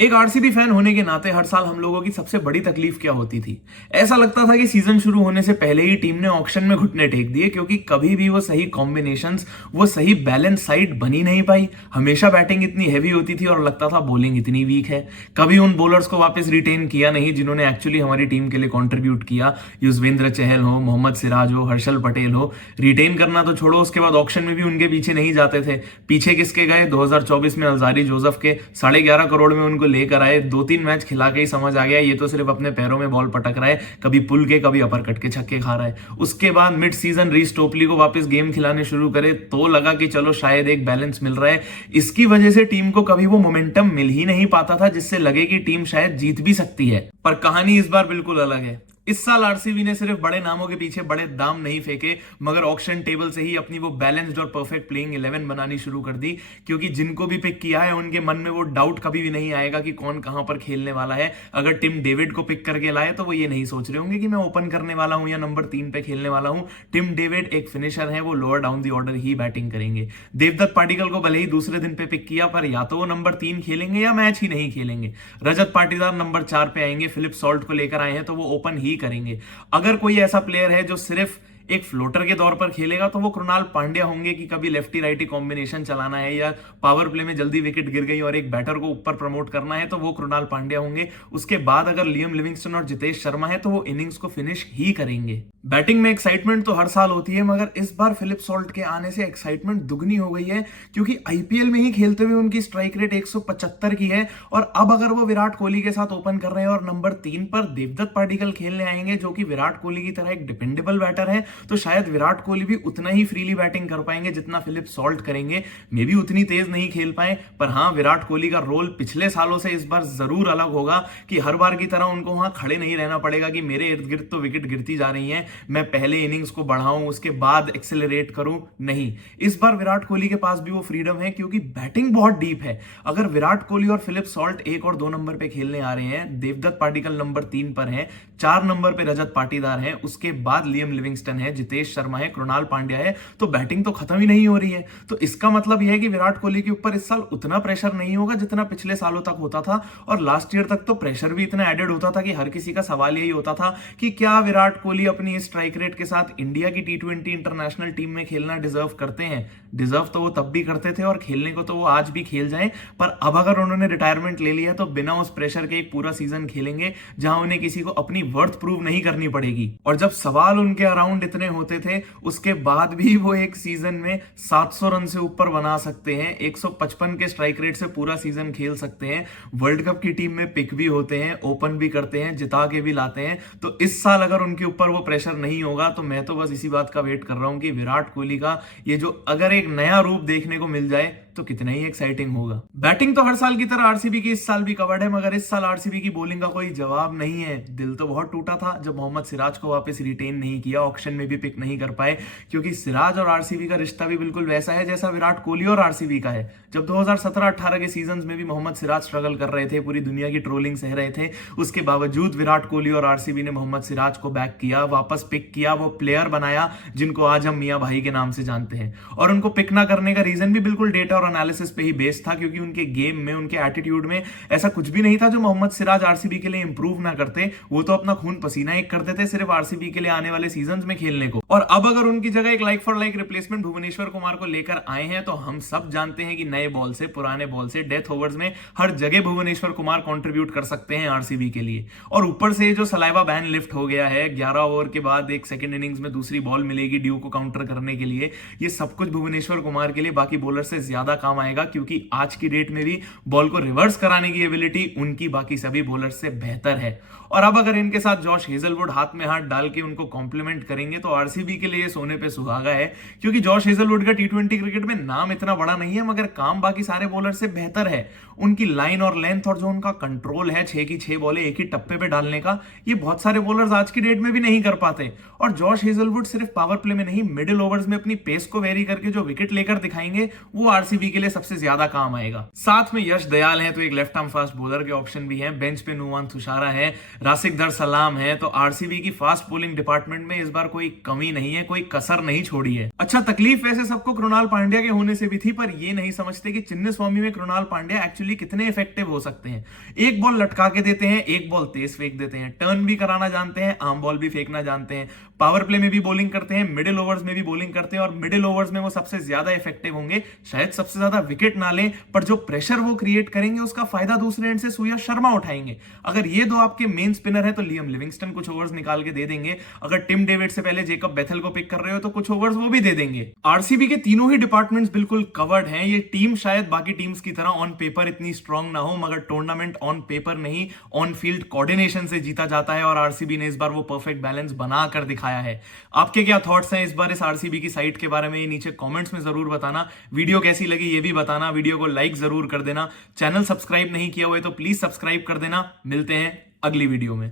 एक RCB fan होने के नाते हर साल हम लोगों की सबसे बड़ी तकलीफ क्या होती थी। ऐसा लगता था कि सीजन शुरू होने से पहले ही टीम ने ऑक्शन में घुटने टेक दिए, क्योंकि कभी भी वो सही कॉम्बिनेशंस, वो सही बैलेंस साइड बनी नहीं पाई। हमेशा बैटिंग इतनी हैवी होती थी और लगता था बॉलिंग इतनी वीक है। कभी उन बॉलर्स को वापस रिटेन किया नहीं जिन्होंने एक्चुअली हमारी टीम के लिए कॉन्ट्रीब्यूट किया। युजवेंद्र चहल हो, मोहम्मद सिराज हो, हर्षल पटेल हो। रिटेन करना तो छोड़ो, उसके बाद ऑक्शन में भी उनके पीछे नहीं जाते थे। पीछे किसके गए? 2024 में अलजारी जोसेफ के 11.5 करोड़ में उनको लेकर आए। 2-3 मैच खिला के ही समझ आ गया ये तो सिर्फ अपने पैरों में बॉल पटक रहा है, कभी पुल के कभी अपर कट के छक्के खा रहा है। उसके बाद मिड सीजन रीस टोपली को वापस गेम खिलाने शुरू करे तो लगा कि चलो शायद एक बैलेंस मिल रहा है। इसकी वजह से टीम को कभी वो मोमेंटम मिल ही नहीं पाता था जिससे लगे कि टीम शायद जीत भी सकती है। पर कहानी इस बार बिल्कुल अलग है। इस साल आरसीबी ने सिर्फ बड़े नामों के पीछे बड़े दाम नहीं फेंके, मगर ऑक्शन टेबल से ही अपनी वो बैलेंस्ड और परफेक्ट प्लेइंग 11 बनानी शुरू कर दी। क्योंकि जिनको भी पिक किया है उनके मन में वो डाउट कभी भी नहीं आएगा कि कौन कहां पर खेलने वाला है। अगर टिम डेविड को पिक करके लाए तो वो ये नहीं सोच रहे होंगे कि मैं ओपन करने वाला हूं या नंबर 3 पे खेलने वाला हूं। टिम डेविड एक फिनिशर है, वो lower down the order he batting करेंगे। देवदत्त पाटिकल को भले ही दूसरे दिन पे पिक किया, पर या तो वो नंबर 3 खेलेंगे या मैच ही नहीं खेलेंगे। रजत पाटीदार नंबर 4 पे आएंगे, फिलिप सॉल्ट को लेकर आए हैं तो वो ओपन ही करेंगे। अगर कोई ऐसा प्लेयर है जो सिर्फ एक फ्लोटर के तौर पर खेलेगा तो वो कृणाल पांड्या होंगे कि कभी लेफ्टी राइटी कॉम्बिनेशन चलाना है या पावर प्ले में जल्दी विकेट गिर गई और एक बैटर को ऊपर प्रमोट करना है तो वो कृणाल पांड्या होंगे। उसके बाद अगर लियम लिविंगस्टन और जितेश शर्मा है तो वो इनिंग्स को फिनिश ही करेंगे। बैटिंग में एक्साइटमेंट तो हर साल होती है, मगर इस बार फिलिप सॉल्ट के आने से एक्साइटमेंट दुगनी हो गई है, क्योंकि आईपीएल में ही खेलते हुए उनकी स्ट्राइक रेट 175 की है। और अब अगर वो विराट कोहली के साथ ओपन कर रहे हैं और नंबर 3 पर देवदत्त पाटिकल खेलने आएंगे जो कि विराट कोहली की तरह एक डिपेंडेबल बैटर है, तो शायद विराट कोहली भी उतना ही फ्रीली बैटिंग कर पाएंगे जितना फिलिप सॉल्ट करेंगे। मे भी उतनी तेज नहीं खेल पाए, पर हाँ, विराट कोहली का रोल पिछले सालों से इस बार जरूर अलग होगा कि हर बार की तरह उनको वहां खड़े नहीं रहना पड़ेगा कि मेरे इर्द गिर्द तो विकेट गिरती जा रही हैं, मैं पहले इनिंग्स को बढ़ाऊं उसके बाद एक्सेलरेट करूं। नहीं, इस बार विराट कोहली के पास भी वो फ्रीडम है, क्योंकि बैटिंग बहुत डीप है। अगर विराट कोहली और फिलिप सॉल्ट 1 और 2 नंबर पे खेलने आ रहे हैं, देवदत्त पाटिकल नंबर 3 पर है, 4 नंबर पे रजत पाटीदार है, उसके बाद लियम लिविंगस्टन है, जितेश शर्मा है, कृणाल पांड्या है, तो बैटिंग तो खत्म ही नहीं हो रही है। तो इसका मतलब यह है कि विराट कोहली के ऊपर इस साल उतना प्रेशर नहीं होगा जितना पिछले सालों तक होता था। और लास्ट ईयर तक तो प्रेशर भी इतना एडेड होता था कि हर किसी का सवाल यही होता था कि क्या विराट कोहली अपनी स्ट्राइक रेट के साथ इंडिया की T20 इंटरनेशनल टीम में खेलना डिजर्व करते हैं। डिजर्व तो वो तब भी करते थे और खेलने को तो वो आज भी खेल जाएं, पर अब अगर उन्होंने रिटायरमेंट ले लिया तो बिना उस प्रेशर के एक पूरा सीजन खेलेंगे जहां उन्हें किसी को अपनी वर्थ प्रूव नहीं करनी पड़ेगी। और जब सवाल उनके अराउंड इतने होते थे, उसके बाद भी वो एक सीजन में 700 रन से ऊपर बना सकते हैं, 155 के स्ट्राइक रेट से पूरा सीजन खेल सकते हैं, वर्ल्ड कप की टीम में पिक भी होते हैं, ओपन भी करते हैं, जिता के भी लाते हैं। तो इस साल अगर उनके ऊपर वो प्रेशर नहीं होगा तो मैं तो बस इसी बात का वेट कर रहा हूं कि विराट कोहली का ये जो अगर एक नया रूप देखने को मिल जाए तो कितना ही एक्साइटिंग होगा। बैटिंग तो हर साल की तरह आरसीबी की इस साल भी कवर्ड है, मगर इस साल आरसीबी की बॉलिंग का कोई जवाब नहीं है। दिल तो बहुत टूटा था जब मोहम्मद सिराज को वापस रिटेन नहीं किया, ऑक्शन में भी पिक नहीं कर पाए, क्योंकि सिराज और आरसीबी का रिश्ता भी बिल्कुल वैसा है जैसा विराट कोहली और आरसीबी का है। जब 2017-18 के सीजन में भी मोहम्मद सिराज स्ट्रगल कर रहे थे, पूरी दुनिया की ट्रोलिंग सह रहे थे, उसके बावजूद विराट कोहली और आरसीबी ने मोहम्मद सिराज को बैक किया, वापस पिक किया, वो प्लेयर बनाया जिनको आज हम मियां भाई के नाम से जानते हैं। और उनको पिक ना करने का रीजन भी बिल्कुल डेटा और एनालिसिस पे ही बेस्ड था, क्योंकि उनके गेम में, उनके एटीट्यूड में ऐसा कुछ भी नहीं था जो मोहम्मद सिराज आरसीबी के लिए इंप्रूव ना करते। वो तो अपना खून पसीना एक करते थे सिर्फ आरसीबी के लिए आने वाले सीजन में खेलने को। और अब अगर उनकी जगह एक like for like replacement Bhuvneshwar Kumar को लेकर आए हैं, तो हम सब जानते हैं कि नए बॉल से, पुराने बॉल से, डेथ ओवर्स में हर जगह भुवनेश्वर कुमार कंट्रीब्यूट कर सकते हैं आरसीबी के लिए। और ऊपर से जो सलाइवा बैन लिफ्ट हो गया है, 11 ओवर के बाद एक सेकंड इनिंग्स में दूसरी बॉल मिलेगी ड्यू को काउंटर करने के लिए, ये सब कुछ भुवनेश्वर कुमार के लिए बाकी बॉलर से ज्यादा काम आएगा, क्योंकि आज की डेट में भी बॉल को रिवर्स कराने की एबिलिटी उनकी बाकी सभी बॉलर से बेहतर है। और अब अगर इनके साथ जॉश हेजलवुड हाथ में हाथ डाल के उनको कॉम्प्लीमेंट करेंगे तो आरसीबी के लिए सोने पे सुहागा है, क्योंकि जॉश हेजलवुड का T20 क्रिकेट में नाम इतना बड़ा नहीं है, मगर काम बाकी सारे बॉलर से बेहतर है। उनकी लाइन और लेंथ और जो उनका कंट्रोल है 6 की 6 बॉलें एक ही टप्पे पे डालने का, ये बहुत सारे बॉलर्स आज की डेट में भी नहीं कर पाते। और जॉश हेजलवुड सिर्फ पावर प्ले में नहीं, मिडिल ओवर्स में अपनी पेस को वेरी करके जो विकेट लेकर दिखाएंगे वो आरसीबी आरसीबी के लिए सबसे ज्यादा काम आएगा। साथ में यश दयाल है तो एक लेफ्ट आर्म फास्ट बॉलर के ऑप्शन भी हैं, बेंच पे नुमान तुषारा है, रासिक दर सलाम है, तो आरसीबी की फास्ट बॉलिंग डिपार्टमेंट में इस बार कोई कमी नहीं है, कोई कसर नहीं छोड़ी है। अच्छा, तकलीफ वैसे सबको कृणाल पांड्या के होने से भी थी, पर ये नहीं समझते कि चिन्नस्वामी में कृणाल पांड्या एक्चुअली कितने इफेक्टिव हो सकते हैं। एक बॉल लटका के देते हैं, एक बॉल तेज फेंक देते हैं, टर्न भी कराना जानते हैं, आर्म बॉल भी फेंकना जानते हैं, पावर प्ले में भी बॉलिंग करते हैं, मिडिल ओवर्स में भी बॉलिंग करते हैं, और मिडिल ओवर्स में वो सबसे ज्यादा इफेक्टिव होंगे। शायद सबसे ज्यादा विकेट ना लें, पर जो प्रेशर वो क्रिएट करेंगे उसका फायदा दूसरे एंड से सूर्या शर्मा उठाएंगे। अगर ये दो आपके मेन स्पिनर है तो लियम लिविंगस्टन कुछ ओवर्स निकाल के दे देंगे। अगर टिम डेविड से पहले जेकब बेथल को पिक कर रहे हो तो कुछ ओवर्स वो भी दे देंगे। आरसीबी के तीनों ही डिपार्टमेंट्स बिल्कुल कवर्ड हैं। ये टीम शायद बाकी टीम्स की तरह ऑन पेपर इतनी स्ट्रांग ना हो, मगर टूर्नामेंट ऑन पेपर नहीं, ऑन फील्ड कोऑर्डिनेशन से जीता जाता है, और आरसीबी ने इस बार वो परफेक्ट बैलेंस बना कर दिखाया है। आपके क्या थॉट्स हैं इस बार इस आरसीबी की साइट के बारे में, ये नीचे कमेंट्स में जरूर बताना। वीडियो कैसी लगी ये भी बताना, वीडियो को लाइक जरूर कर देना। चैनल सब्सक्राइब नहीं किया हुआ है तो प्लीज सब्सक्राइब कर देना। मिलते हैं अगली वीडियो में।